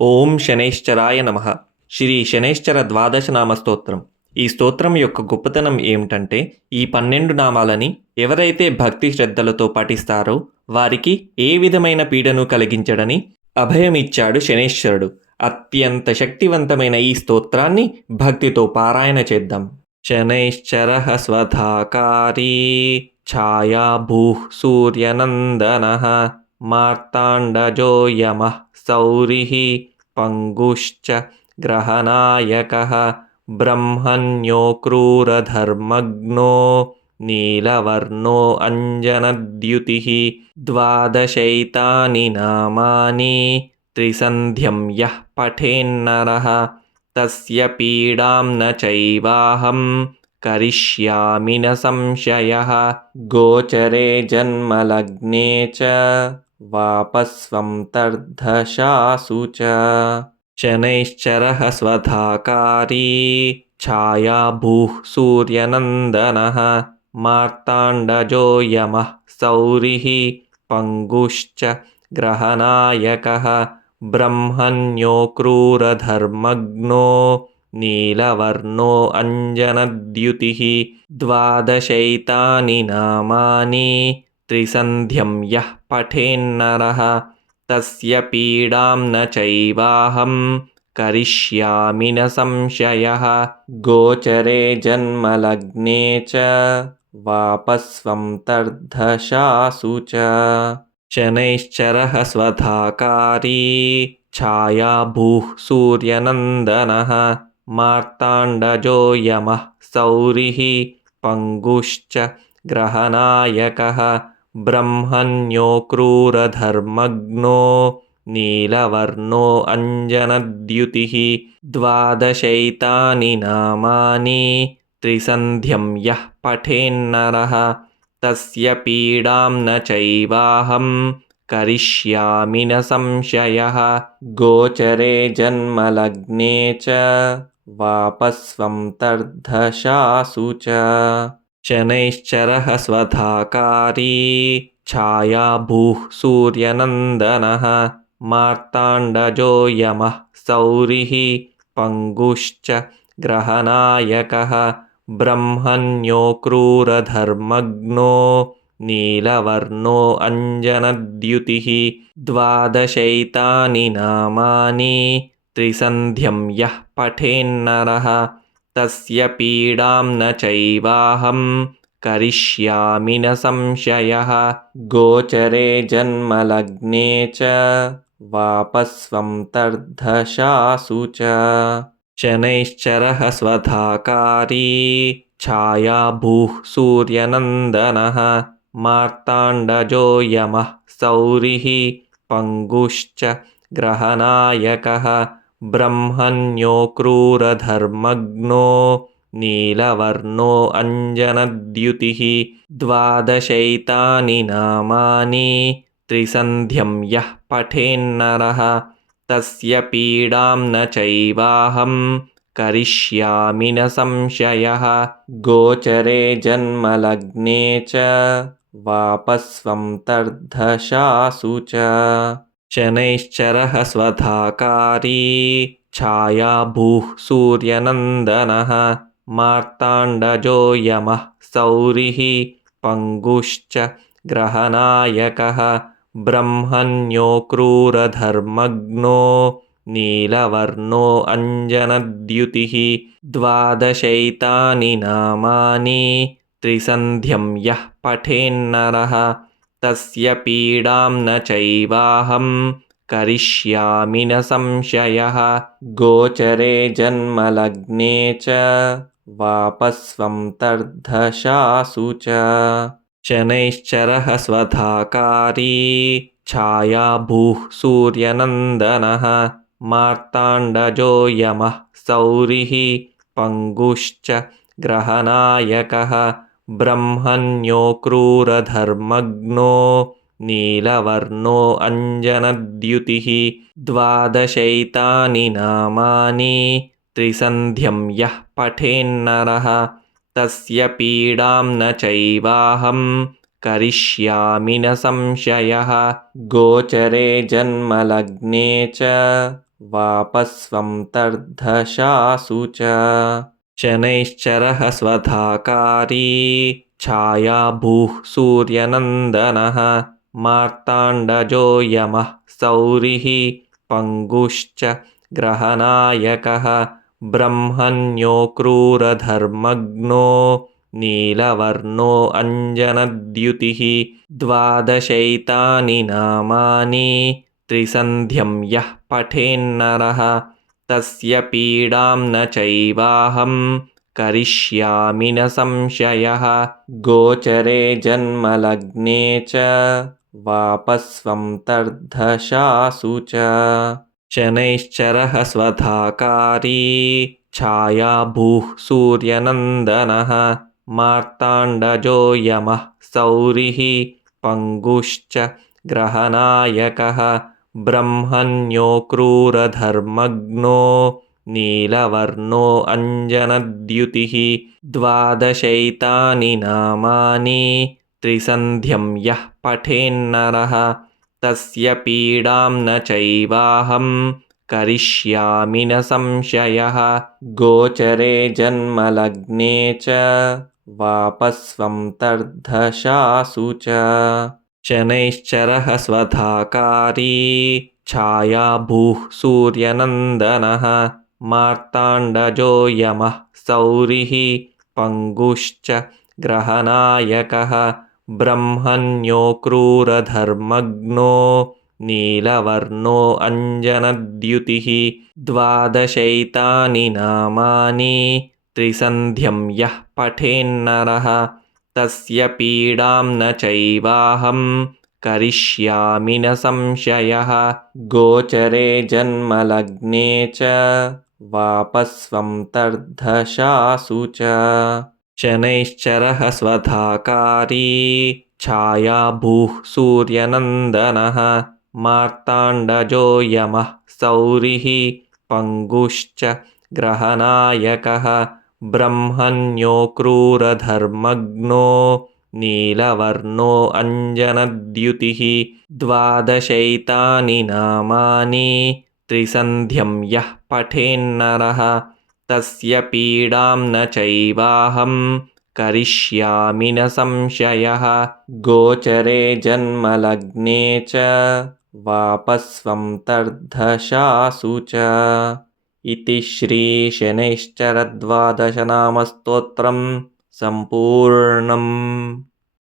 ఓం శనైశ్చరాయ నమః. శ్రీ శనైశ్చర ద్వాదశ నామ స్తోత్రం. ఈ స్తోత్రం యొక్క గొప్పతనం ఏమిటంటే, ఈ 12 నామాలని ఎవరైతే భక్తి శ్రద్ధలతో పఠిస్తారో వారికి ఏ విధమైన పీడను కలిగించడని అభయమిచ్చాడు శనైశ్వరుడు. అత్యంత శక్తివంతమైన ఈ స్తోత్రాన్ని భక్తితో పారాయణ చేద్దాం. శనైశ్చరః స్వధాకారీ ఛాయాభూః సూర్యనందనః మార్తాండజో యమః సౌరిః పంగుశ్చ గ్రహనాయకః బ్రహ్మణ్యో క్రూరధర్మగ్నో నీలవర్ణో అంజనద్యుతిః ద్వాదశైతాని నామాని త్రిసంధ్యం యః పఠేన్నరః తస్య పీడాం న చైవాహం కరిష్యామి న సంశయః. గోచరే జన్మలగ్నే చ వాపస్వం తర్ధశాసు చ. శనైశ్చరః స్వధాకారీ ఛాయాభూః సూర్యనందనః మార్తాండజో యమః సౌరిః పంగుశ్చ గ్రహనాయకః బ్రహ్మణ్యో క్రూరధర్మగ్నో నీలవర్ణో అంజనద్యుతిః ద్వాదశైతాని నామాని త్రిసంధ్యం యః పఠేన్నరః తస్య పీడాం న చైవాహం కరిష్యామి న సంశయః. గోచరే జన్మలగ్నే చ వాపస్వం తర్ధశాసు చ. శనైశ్చరః స్వధాకారీ ఛాయాభూః సూర్యనందనః మార్తాండజో యమః సౌరిః పంగుశ్చ గ్రహనాయకః బ్రహ్మణ్యో క్రూరధర్మగ్నో నీలవర్ణో అంజనద్యుతిః ద్వాదశైతాని నామాని త్రిసంధ్యం యః పఠేన్నరః తస్య పీడాం న చైవాహం కరిష్యామి న సంశయః. గోచరే జన్మలగ్నే చ వాపస్వం తర్ధశాసు చ. శనైశ్చరః స్వధాకారీ ఛాయాభూః సూర్యనందనః మార్తాండజో యమః సౌరిః పంగుశ్చ గ్రహనాయకః బ్రహ్మణ్యో క్రూరధర్మగ్నో నీలవర్ణో అంజనద్యుతిః ద్వాదశైతాని నామాని త్రిసంధ్యం యః పఠేన్నరః తస్య పీడాం న చైవాహం కరిష్యామి న సంశయః. గోచరే జన్మలగ్నే చ వాపస్వం తర్ధశాసు చ. శనైశ్చరః స్వధాకారీ ఛాయాభూః సూర్యనందనః మార్తాండజో యమః సౌరిః పంగుశ్చ గ్రహనాయకః బ్రహ్మణ్యో క్రూరధర్మగ్నో నీలవర్ణో అంజనద్యుతిః ద్వాదశైతాని నామాని త్రిసంధ్యం యః పఠేన్నరః తస్య పీడాం న చైవాహం కరిష్యామి న సంశయః. గోచరే జన్మలగ్నే చ వాపస్వం తర్ధశాసు చ. శనైశ్చరః స్వధాకారీ ఛాయాభూః సూర్యనందనః మార్తాండజో యమః సౌరిః పంగుశ్చ గ్రహనాయకః బ్రహ్మణ్యో క్రూరధర్మగ్నో నీలవర్ణో అంజనద్యుతిః ద్వాదశైతాని నామాని త్రిసంధ్యం యః పఠేన్నరః తస్య పీడాం న చైవాహం కరిష్యామి న సంశయః. గోచరే జన్మలగ్నే చ వాపస్వం తర్ధశాసు చ. శనైశ్చరః స్వధాకారీ ఛాయాభూః సూర్యనందనః మార్తాండజో యమః సౌరిః పంగుశ్చ గ్రహనాయకః బ్రహ్మణ్యో క్రూరధర్మగ్నో నీలవర్ణో అంజనద్యుతిః ద్వాదశైతాని నామాని త్రిసంధ్యం యః పఠేన్నరః తస్య పీడాం న చైవాహం करिष्यामि न संशयः। गोचरे जन्मलग्ने च वापस्वन्तर्धशासु च। शनैश्चरः स्वधाकारी छायाभूः सूर्यनन्दनः। मार्ताण्डजो यमः सौरिः पङ्गुश्च ग्रहनायकः। ब्रह्मण्यो क्रूरधर्मग्नो नीलवर्णो अञ्जनद्युतिः। द्वादशैतानि नामानि त्रिसन्ध्यं यः पठेन्नरः तस्य पीडां न चैवाहं करिष्यामि न संशयः। गोचरे जन्मलग्ने च वापस्वन्तर्धशासु च। शनैश्चरः स्वधाकारी छायाभूः सूर्यनन्दनः। मार्ताण्डजो यमः सौरिः पङ्गुश्च ग्रहनायकः। ब्रह्मण्यो क्रूरधर्मग्नो नीलवर्णो अञ्जनद्युतिः। द्वादशैतानि नामानि त्रिसन्ध्यं यः पठेन्नरः तस्य पीडां न चैवाहं करिष्यामि न संशयः। गोचरे जन्मलग्ने च वापस्वन्तर्धशासु च। शनैश्चरः स्वधाकारी छायाभूः सूर्यनन्दनः। मार्ताण्डजो यमः सौरिः पङ्गुश्च ग्रहनायकः। ब्रह्मण्यो क्रूरधर्मग्नो नीलवर्णो अञ्जनद्युतिः। द्वादशैतानि नामानि त्रिसन्ध्यं यः पठेन्नरः तस्य पीडां न चैवाहं करिष्यामि न संशयः। गोचरे जन्मलग्ने च वापस्वन्तर्धशासु च। शनैश्चरः स्वधाकारी छायाभूः सूर्यनन्दनः। मार्ताण्डजो यमः सौरिः पङ्गुश्च ग्रहनायकः। ब्रह्मण्यो क्रूरधर्मग्नो नीलवर्णो अञ्जनद्युतिः। द्वादशैतानि नामानि त्रिसन्ध्यं यः पठेन्नरः तस्य पीडां न चैवाहं करिष्यामि न संशयः। गोचरे जन्मलग्ने च वापस्वन्तर्धशासु च। इति श्रीशनैश्चरद्वादशनामस्तोत्रं सम्पूर्णम्।